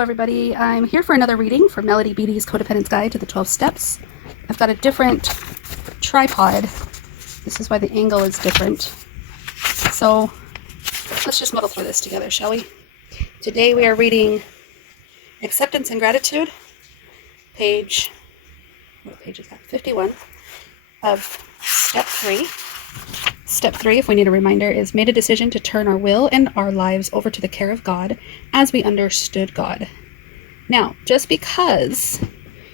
Hello everybody, I'm here for another reading for Melody Beattie's Codependents Guide to the 12 Steps. I've got a different tripod. This is why the angle is different. So let's just muddle through this together, shall we? Today we are reading Acceptance and Gratitude, what page is that? 51 of Step 3. Step 3, if we need a reminder, is made a decision to turn our will and our lives over to the care of God as we understood God. Now, just because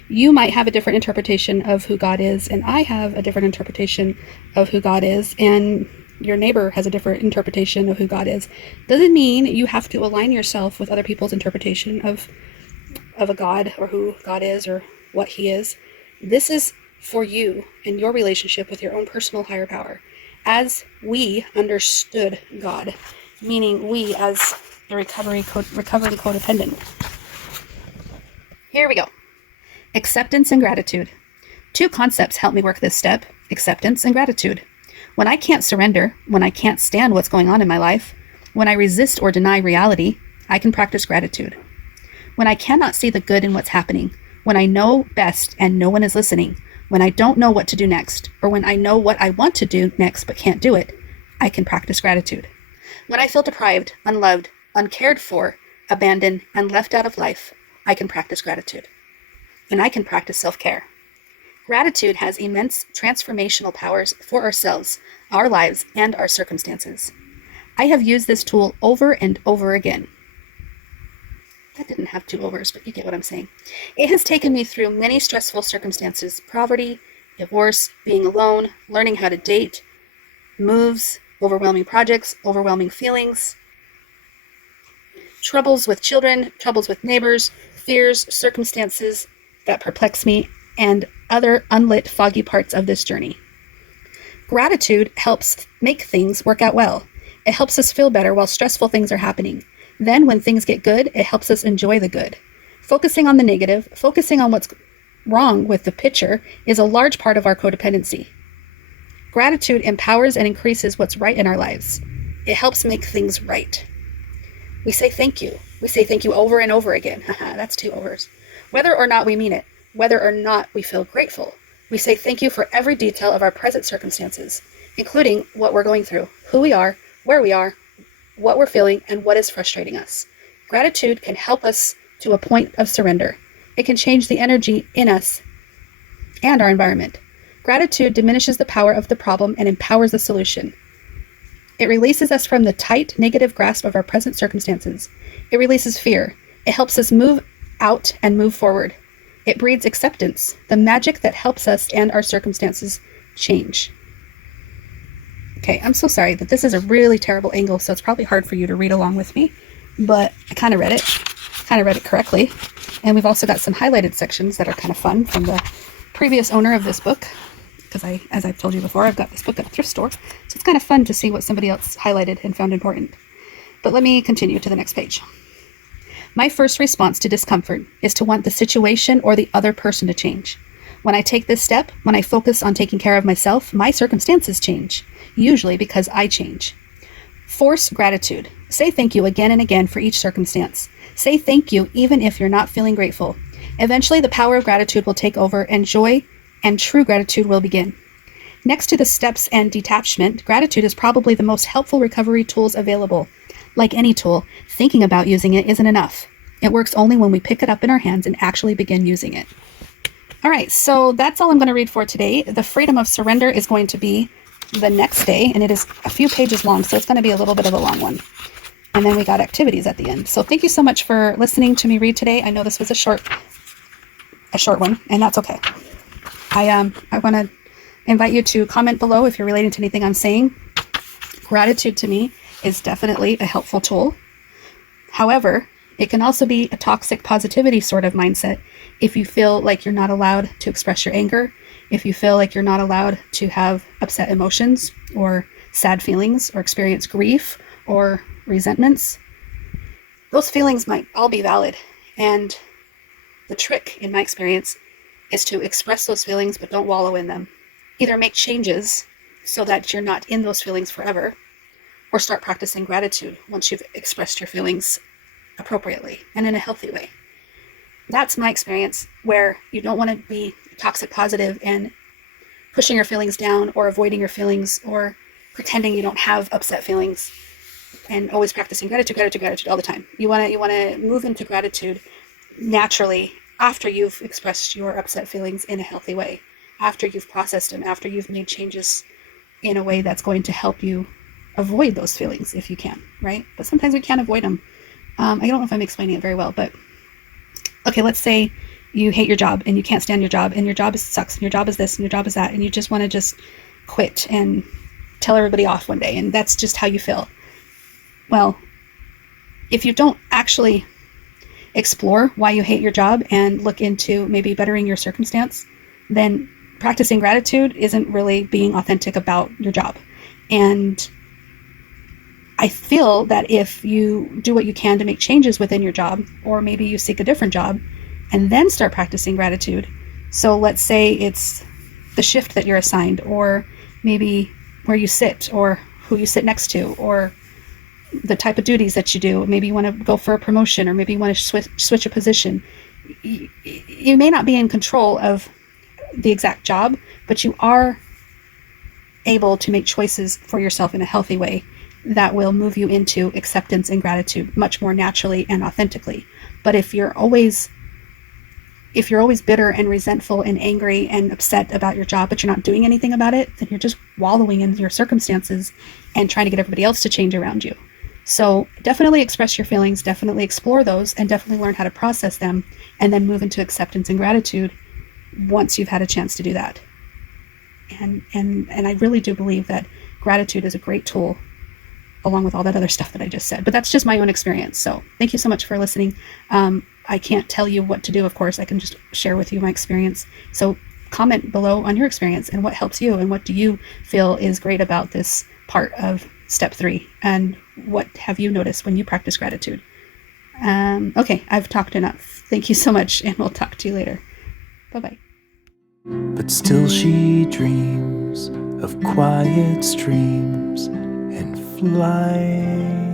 you might have a different interpretation of who God is, and I have a different interpretation of who God is, and your neighbor has a different interpretation of who God is, doesn't mean you have to align yourself with other people's interpretation of a God or who God is or what he is. This is for you and your relationship with your own personal higher power as we understood God, meaning we as the recovering codependent. Here we go. Acceptance and gratitude. Two concepts help me work this step: acceptance and gratitude. When I can't surrender, when I can't stand what's going on in my life, when I resist or deny reality, I can practice gratitude. When I cannot see the good in what's happening, when I know best and no one is listening, when I don't know what to do next, or when I know what I want to do next but can't do it, I can practice gratitude. When I feel deprived, unloved, uncared for, abandoned, and left out of life, I can practice gratitude. And I can practice self-care. Gratitude has immense transformational powers for ourselves, our lives, and our circumstances. I have used this tool over and over again. That didn't have two overs, but you get what I'm saying. It has taken me through many stressful circumstances: poverty, divorce, being alone, learning how to date, moves, overwhelming projects, overwhelming feelings, troubles with children, troubles with neighbors, fears, circumstances that perplex me, and other unlit, foggy parts of this journey. Gratitude helps make things work out well. It helps us feel better while stressful things are happening. Then when things get good, it helps us enjoy the good. Focusing on the negative, focusing on what's wrong with the picture, is a large part of our codependency. Gratitude empowers and increases what's right in our lives. It helps make things right. We say thank you. We say thank you over and over again. That's two overs. Whether or not we mean it, whether or not we feel grateful, we say thank you for every detail of our present circumstances, including what we're going through, who we are, where we are, what we're feeling, and what is frustrating us. Gratitude can help us to a point of surrender. It can change the energy in us and our environment. Gratitude diminishes the power of the problem and empowers the solution. It releases us from the tight, negative grasp of our present circumstances. It releases fear. It helps us move out and move forward. It breeds acceptance, the magic that helps us and our circumstances change. Okay, I'm so sorry that this is a really terrible angle, so it's probably hard for you to read along with me, but I kind of read it correctly. And we've also got some highlighted sections that are kind of fun from the previous owner of this book, because as I've told you before, I've got this book at a thrift store, so it's kind of fun to see what somebody else highlighted and found important. But let me continue to the next page. My first response to discomfort is to want the situation or the other person to change. When I take this step, when I focus on taking care of myself, my circumstances change, usually because I change. Force gratitude. Say thank you again and again for each circumstance. Say thank you even if you're not feeling grateful. Eventually, the power of gratitude will take over and joy and true gratitude will begin. Next to the steps and detachment, gratitude is probably the most helpful recovery tools available. Like any tool, thinking about using it isn't enough. It works only when we pick it up in our hands and actually begin using it. All right, so that's all I'm going to read for today. The freedom of surrender is going to be the next day, and it is a few pages long, so it's going to be a little bit of a long one. And then we got activities at the end. So thank you so much for listening to me read today. I know this was a short one, and that's okay. I want to invite you to comment below if you're relating to anything I'm saying. Gratitude to me is definitely a helpful tool. However, it can also be a toxic positivity sort of mindset if you feel like you're not allowed to express your anger, if you feel like you're not allowed to have upset emotions or sad feelings or experience grief or resentments. Those feelings might all be valid. And the trick, in my experience, is to express those feelings but don't wallow in them. Either make changes so that you're not in those feelings forever, or start practicing gratitude once you've expressed your feelings appropriately and in a healthy way. That's my experience, where you don't want to be toxic positive and pushing your feelings down or avoiding your feelings or pretending you don't have upset feelings and always practicing gratitude, gratitude, gratitude all the time. You want to move into gratitude naturally after you've expressed your upset feelings in a healthy way, after you've processed them, after you've made changes in a way that's going to help you avoid those feelings if you can, right? But sometimes we can't avoid them. I don't know if I'm explaining it very well, but okay, let's say you hate your job and you can't stand your job and your job sucks and your job is this and your job is that and you just want to just quit and tell everybody off one day and that's just how you feel. Well, if you don't actually explore why you hate your job and look into maybe bettering your circumstance, then practicing gratitude isn't really being authentic about your job. And I feel that if you do what you can to make changes within your job, or maybe you seek a different job and then start practicing gratitude. So let's say it's the shift that you're assigned, or maybe where you sit, or who you sit next to, or the type of duties that you do. Maybe you want to go for a promotion, or maybe you want to switch a position. You may not be in control of the exact job, but you are able to make choices for yourself in a healthy way that will move you into acceptance and gratitude much more naturally and authentically. But if you're always bitter and resentful and angry and upset about your job, but you're not doing anything about it, then you're just wallowing in your circumstances and trying to get everybody else to change around you. So definitely express your feelings, definitely explore those, and definitely learn how to process them, and then move into acceptance and gratitude once you've had a chance to do that. And I really do believe that gratitude is a great tool, along with all that other stuff that I just said. But that's just my own experience. So thank you so much for listening. I can't tell you what to do, of course. I can just share with you my experience. So comment below on your experience and what helps you, and what do you feel is great about this part of step 3, and what have you noticed when you practice gratitude. Okay, I've talked enough. Thank you so much, and we'll talk to you later. Bye-bye. But still she dreams of quiet streams and flight.